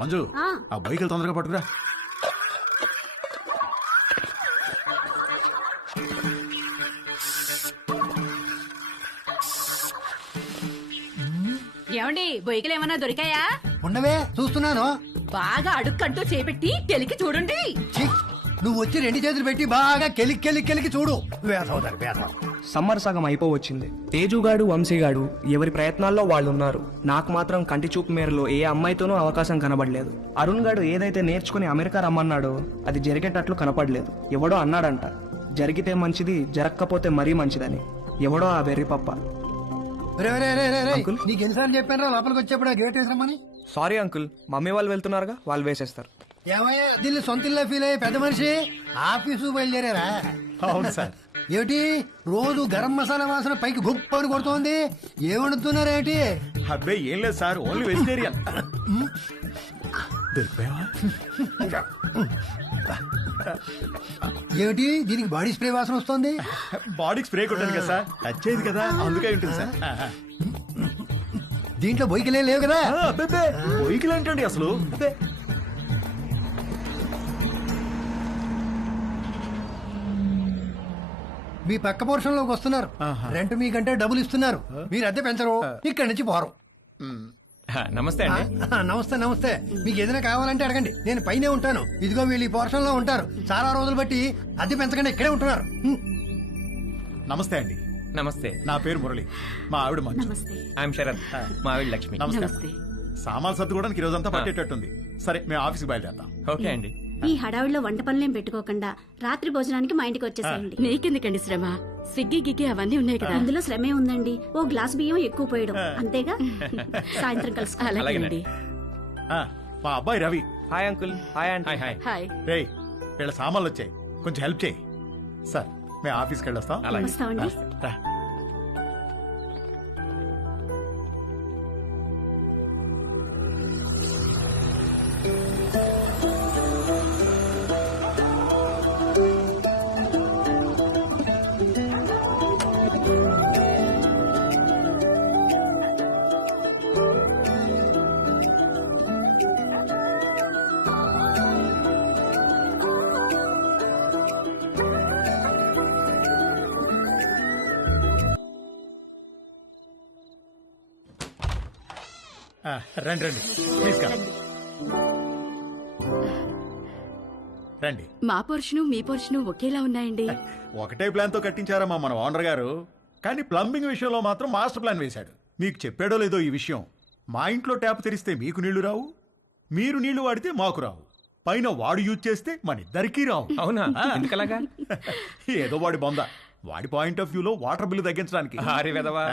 మంజు ఆ బైక్ తొందరగా పట్టుకురా. ఏమండి బొయ్యకలు ఏమన్నా దొరికాయా? ఉండవే చూస్తున్నాను. బాగా అడుక్కంటూ చేపెట్టి కెలికి చూడండి. ఛీ, నువ్వు వచ్చి 2 చేతులు పెట్టి బాగా కెలికి చూడు. వేసవుతారు వేసవు. సమ్మర్ సగం అయిపోవచ్చింది. తేజుగాడు వంశీగాడు ఎవరి ప్రయత్నాల్లో వాళ్ళున్నారు. నాకు మాత్రం కంటి చూపు మేరలో ఏ అమ్మాయితోనూ అవకాశం కనబడలేదు. అరుణ్ గాడు ఏదైతే నేర్చుకుని అమెరికా రమ్మన్నాడో అది జరిగేటట్లు కనపడలేదు. ఎవడో అన్నాడంట, జరిగితే మంచిది, జరగకపోతే మరీ మంచిదని. ఎవడో ఆ వెర్రి పప్ప. నీకు ఎన్నిసార్లు చెప్పాను లోపలికి వచ్చేప్పుడు గేట్ వేసామని. సారీ అంకుల్, మమ్మీ వాళ్ళు వెళ్తున్నారుగా, వాళ్ళు వేసేస్తారు. ఏమయ్యా దీన్ని సొంత ఇల్లు ఫీల్ అయ్యే పెద్ద మనిషి ఆఫీసు బయలుదేరారా? అవును సార్. ఏమిటి రోజు గరం మసాలా వాసన పైకి గుప్ప అని కొడుతోంది? ఏమడుతున్నారేంటి? అబ్బే ఏం లేదు సార్, ఓన్లీ వెజిటేరియన్. దొరికిపోయావా? ఏమిటి దీనికి బాడీ స్ప్రే వాసన వస్తుంది? బాడీకి స్ప్రే కొట్టాను కదా సార్, వచ్చేది కదా అందుకే ఉంటుంది సార్. దీంట్లో బొయ్యికలే లేవు కదా? బొయ్యికలు ఏంటండి అసలు? మీ పక్క పోర్షన్ లోకి వస్తున్నారు. రెంట్ మీకంటే డబ్బులు ఇస్తున్నారు. మీరు అద్దె పెంచరు, ఇక్కడి నుంచి పోరు. నమస్తే అండి. నమస్తే నమస్తే. మీకు ఏదైనా కావాలంటే అడగండి, నేను పైనే ఉంటాను. ఇదిగో వీళ్ళు ఈ పోర్షన్ లో ఉంటారు. చాలా రోజులు బట్టి అద్దె పెంచకుండా ఇక్కడే ఉంటున్నారు. నమస్తే అండి. నమస్తే. నా పేరు మురళి, మా ఆవిడ మంజు. ఐఎమ్ శరత్, మా ఆవిడ లక్ష్మి. నమస్తే. సామాన్ సర్దుకోవడానికి ఈ రోజంతా పట్టేటట్టుంది. సరే మేము ఆఫీస్కి బయలుదేరుతాం. ఓకే అండి. ఈ హడావిడిలో వంట పనులేం పెట్టుకోకుండా రాత్రి భోజనానికి మా ఇంటికి వచ్చేసేయండి. నీకెందుకండి శ్రమ? స్విగ్గీ గిగ్గి అవన్నీ ఉన్నాయి కదా. అందులో శ్రమే ఉందండి. ఓ గ్లాస్ బియ్యం ఎక్కువ పోయడం అంతేగా. సాయంత్రం కలుసుకోవాలి. అలాగేనండి. మా అబ్బాయి Ravi. Hi uncle. Hi aunty. Hi. Hi. రేయ్ వీళ్ళ సామాన్లు వచ్చాయి, కొంచెం హెల్ప్ చేయి. సార్ మేము ఆఫీస్కి వెళ్ళొస్తాం. వస్తామండి. రా. రండి రండి ప్లీజ్ కా రండి. మా పోర్షను మీ పోర్షను ఒకేలా ఉన్నాయండి. ఒకటే ప్లాన్ తో కట్టించారమ్మా మన ఓనర్ గారు, కానీ ప్లంబింగ్ విషయంలో మాత్రం మాస్టర్ ప్లాన్ వేశాడు. మీకు చెప్పాడో లేదో ఈ విషయం, మా ఇంట్లో ట్యాప్ తెరిస్తే మీకు నీళ్లు రావు, మీరు నీళ్లు వాడితే మాకు రావు, పైన వాడు యూజ్ చేస్తే మన ఇద్దరికీ రావు. అవునా? ఎందుకలాగా? ఏదో వాడి బొంద, వాడి పాయింట్ ఆఫ్ వ్యూలో వాటర్ బిల్లు తగ్గించడానికి. హారీ వెదవా.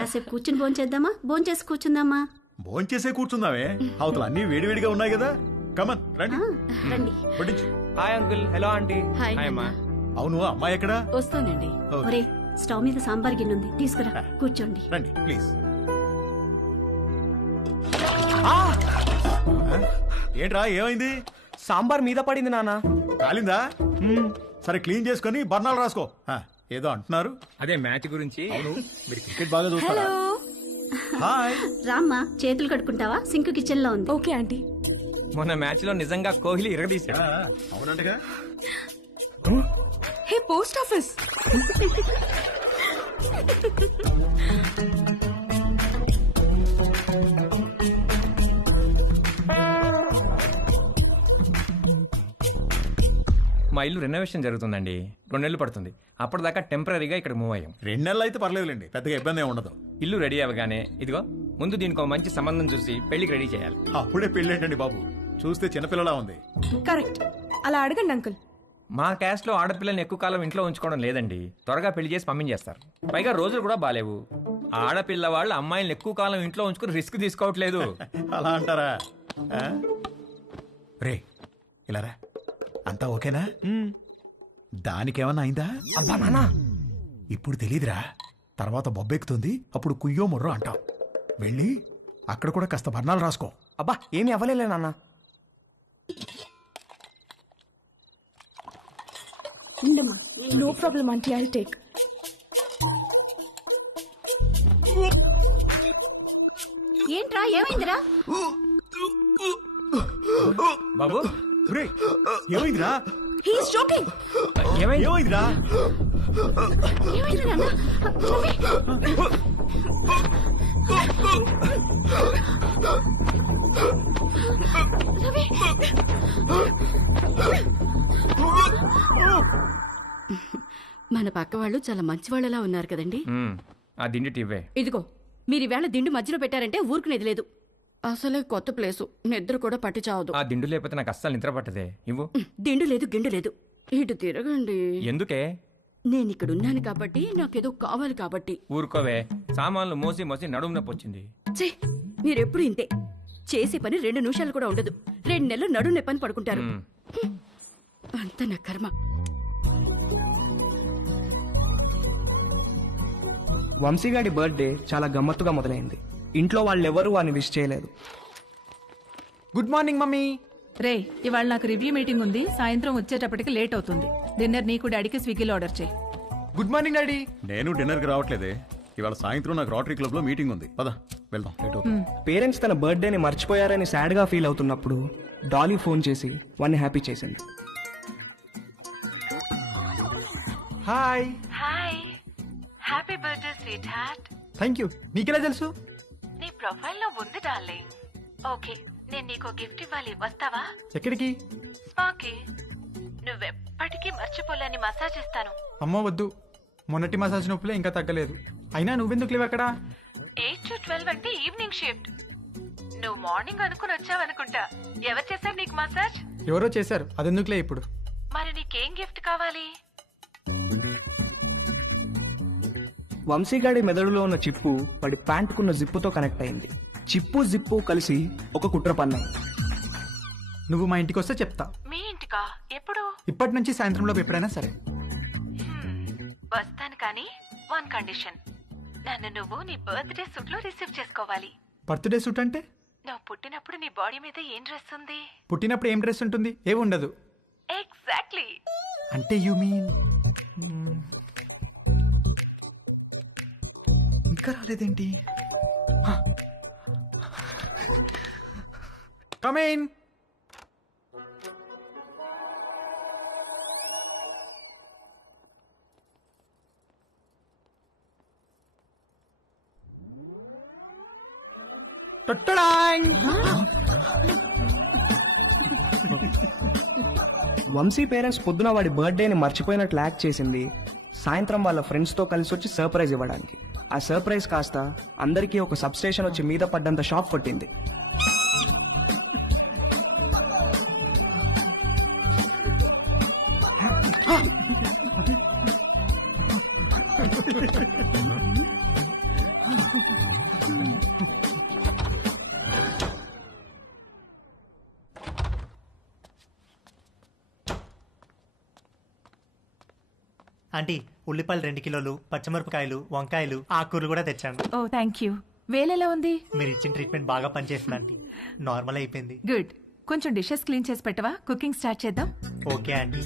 కాసేపు కూర్చుని భోంచేద్దామా? భోంచేసి కూర్చుందామా? భోంచేసే కూర్చుందామే, అవతల అన్ని వేడివేడిగా ఉన్నాయి కదా. కమన్ రండి రండి. వడ్డించు. Hi uncle. Hello aunty. Hi. Hi అమ్మా. అవును అమ్మాయి ఎక్కడా? వస్తానండి. ఒరే స్టవ్ మీద సాంబార్ గిన్నె ఉంది, తీసుకురా. కూర్చోండి. రండి ప్లీజ్. ఏంట్రా ఏమైంది? సాంబార్ మీద పడింది నాన్న. కాలిందా? సరే క్లీన్ చేసుకుని బర్ణాలు రాసుకో. ఏదో అంటున్నారు. అదే మ్యాచ్ గురించి. అవును మీరు క్రికెట్ బాగా చూస్తారా? హాయ్. రామ్మా, చేతులు కడుక్కుంటావా? సింక్ కిచెన్ లో ఉంది. Okay aunty. మొన్న మ్యాచ్ లో నిజంగా కోహ్లీ ఇరగదీశాడు. అవునంటగా. Hey post office. మా ఇల్లు రెనోవేషన్ జరుగుతుందండి, 2 నెలలు పడుతుంది. అప్పటిదాకా టెంపరీగా ఇక్కడ మూవ్ అయ్యాం. 2 నెలలు అయితే పర్లేదులేండి, పెద్దగా ఇబ్బంది ఏమి ఉండదు. ఇల్లు రెడీ అవ్వగానే ఇదిగో ముందు దీనికి ఒక మంచి సంబంధం చూసి పెళ్లికి రెడీ చేయాలి. అప్పుడే పెళ్ళేంటండి బాబు, చూస్తే చిన్నపిల్లలా ఉంది. కరెక్ట్, అలా అడగండి అంకుల్. మా క్యాస్ట్ లో ఆడపిల్లల్ని ఎక్కువ కాలం ఇంట్లో ఉంచుకోవడం లేదండి, త్వరగా పెళ్లి చేసి పంపించేస్తారు. పైగా రోజులు కూడా బాలేవు. ఆడపిల్ల వాళ్ళు అమ్మాయిలను ఎక్కువ కాలం ఇంట్లో ఉంచుకుని రిస్క్ తీసుకోవట్లేదు. అలా అంటారా? రే ఇలా రా, అంతా ఓకేనా? దానికేమన్నా అయిందా? అబ్బా నాన్న, ఇప్పుడు తెలీదురా, తర్వాత బొబ్బెక్కుతుంది, అప్పుడు కుయ్యో ముర్రో అంటాం. వెళ్ళి అక్కడ కూడా కాస్త బర్ణాలు రాసుకో. అబ్బా ఏమీ అవ్వలేలే నాన్న. No problem aunty, I take. ఏంట్రా ఏమైందిరా? బాబు ఒరేయ్, ఏమైందిరా హీస్ జోకింగ్. ఏమైంది? ఏమైందిరా ఏమైంది నాన్న? రవి, రవి. మన పక్క వాళ్ళు చాలా మంచి వాళ్ళలా ఉన్నారు కదండి. ఆ దిండి టివ్వే. ఇదిగో మీరు ఈవేళ దిండు మధ్యలో పెట్టారంటే ఊరుకునేది లేదు. అసలే కొత్త ప్లేసు, నిద్ర కూడా పట్టి చావదు. ఆ దిండు లేకపోతే నాకు అస్సలు నిద్ర పట్టదే. ఇవ్వు. దిండు లేదు గిండు లేదు. ఇటు తిరగండి. ఎందుకే? నేను ఇక్కడ ఉన్నాను కాబట్టి నాకేదో కావాలి కాబట్టి. ఊరుకోవే, సామాన్లు మోసి మోసి నడుము నొప్పి వచ్చింది. ఛే, మీరెప్పుడు ఇంతే. చేసే పని 2 నిమిషాలు కూడా ఉండదు. 2 నెలలు నడు నెప్పని పడుకుంటారు. అంత నా కర్మ. వంశీగాడి బర్త్డే చాలా గమ్మత్తుగా మొదలైంది. ఇంట్లో వాళ్ళెవరూ వాడిని విష్ చేయలేదు. Good morning mummy. రే, ఇవాళ నాకు రివ్యూ మీటింగ్ ఉంది. సాయంత్రం వచ్చేటప్పటికి లేట్ అవుతుంది. డిన్నర్ నీకు డాడీకి స్విగ్గీలో ఆర్డర్ చేయి. Good morning daddy. నేను డిన్నర్కి రావట్లేదే. ఇవాళ సాయంత్రం నాకు రోటరీ క్లబ్ లో మీటింగ్ ఉంది. పద వెళ్దాం, లేట్ అవుతుంది. పేరెంట్స్ తన బర్త్డేని మర్చిపోయారని సాడ్గా ఫీల్ అవుతున్నప్పుడు డాలీ ఫోన్ చేసి వాడిని హ్యాపీ చేసింది. Hi. Hi, happy birthday sweet heart. Thank you. నీకెలా తెలుసు? నీ ప్రొఫైల్ లో ఉంది డార్లింగ్. ఓకే, నేను నీకు గిఫ్ట్ ఇవ్వాలి, వస్తావా? ఎక్కడికి? స్పాకి. నువ్వెప్పటికీ మర్చిపోలేని మసాజ్ ఇస్తాను. అమ్మో వద్దు, మొన్నటి మసాజ్ నొప్పులే ఇంకా తగ్గలేదు. అయినా నువ్వెందుకు లేవు అక్కడ? 8 to 12 అంటే ఈవినింగ్ షిఫ్ట్. నువ్వు మార్నింగ్ అనుకుని వచ్చావనుకుంటా. ఎవరు చేశారు నీకు మసాజ్? ఎవరో చేశారు, అదెందుకులే ఇప్పుడు. మరి నీకేం గిఫ్ట్ కావాలి? వంశీగాడి మెదడులో ఉన్న చిప్పు వాడి ప్యాంటుకున్న జిప్పుతో కనెక్ట్ అయింది. చిప్పు జిప్పు కలిసి ఒక కుట్ర పన్నాయి. నువ్వు మా ఇంటికి వస్తే చెప్తా. మీ ఇంటికా? ఎప్పుడు? ఇప్పటి నుంచి సాయంత్రంలోపు ఎప్పుడైనా సరే. వస్తాను, కానీ 1 కండిషన్. నన్ను నువ్వు నీ బర్త్డే సూట్ లో రిసీవ్ చేసుకోవాలి. బర్త్డే సూట్ అంటే? నువ్వు పుట్టినప్పుడు నీ బాడీ మీద ఏం డ్రెస్ ఉంది? పుట్టినప్పుడు ఏం డ్రెస్ ఉంటుంది? ఏమి ఉండదు. ఎగ్జాక్ట్లీ. అంటే యూ మీన్ ఇంకా రాలేదేంటి? Come in. వంశీ పేరెంట్స్ పొద్దున వాడి బర్త్డేని మర్చిపోయినట్లు యాక్ట్ చేసింది సాయంత్రం వాళ్ళ ఫ్రెండ్స్తో కలిసి వచ్చి సర్ప్రైజ్ ఇవ్వడానికి. ఆ సర్ప్రైజ్ కాస్త అందరికీ ఒక సబ్స్టేషన్ వచ్చి మీద పడ్డంత షాక్ కొట్టింది. ఆంటీ, ఉల్లిపాయలు 2 కిలోలు, పచ్చిమిరపకాయలు, వంకాయలు, ఆకుకూరలు కూడా తెచ్చాను. ఓ థ్యాంక్ యూ. వేలెలా ఉంది? మీరు ఇచ్చిన ట్రీట్మెంట్ బాగా పనిచేస్తుంది ఆంటీ. నార్మల్ అయిపోయింది. గుడ్. కొంచెం డిషెస్ క్లీన్ చేసి పెట్టవా? కుకింగ్ స్టార్ట్ చేద్దాం. Okay aunty.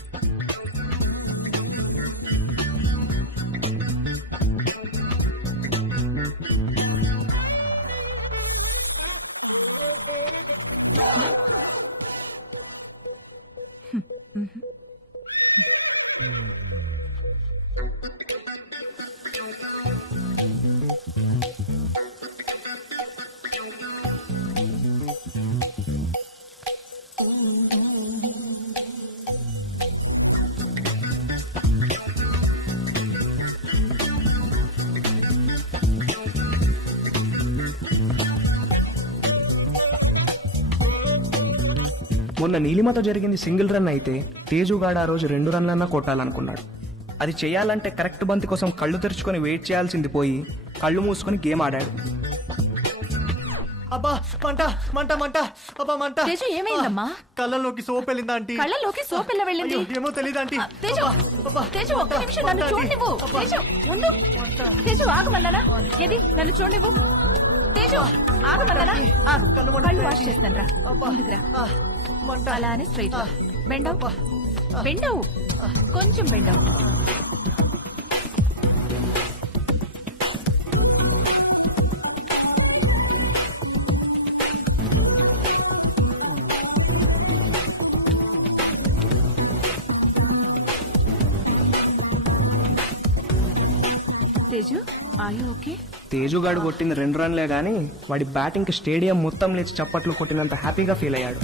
మొన్న నీలిమతో జరిగింది సింగిల్ రన్ అయితే తేజుగాడు ఆ రోజు 2 రన్లన్నా కొట్టాలనుకున్నాడు. అది చేయాలంటే కరెక్ట్ బంతి కోసం కళ్ళు తెరుచుకొని వెయిట్ చేయాల్సింది పోయి కళ్ళు మూసుకొని గేమ్ ఆడాడు. అబ్బా మంట మంట మంట, అబ్బా మంట. తేజు, ఏమైందమ్మా? కళ్ళలోకి సోప్ వెళ్ళిందా ఆంటీ? కళ్ళలోకి సోప్ ఎలా వెళ్ళింది? అయ్యో, ఏమో తెలియదు ఆంటీ. తేజు, తేజు ఒక్క నిమిషం నన్ను చూడనివ్వు. తేజు ఉండు. తేజు ఆగమన్నానా? ఏది నన్ను చూడనివ్వు. తేజు ఆగమన్నానా? ఆగు. కళ్ళు వాష్ చేస్తాను రా. ముందుకురా. అలానే స్ట్రైట్ బెండవు. బెండవు, కొంచెం బెండవు. Teju are you okay? తేజుగాడు కొట్టింది 2 రన్లే గానీ వాడి బ్యాటింగ్ కి స్టేడియం మొత్తం లేచి చప్పట్లు కొట్టినంత హ్యాపీగా ఫీల్ అయ్యాడు.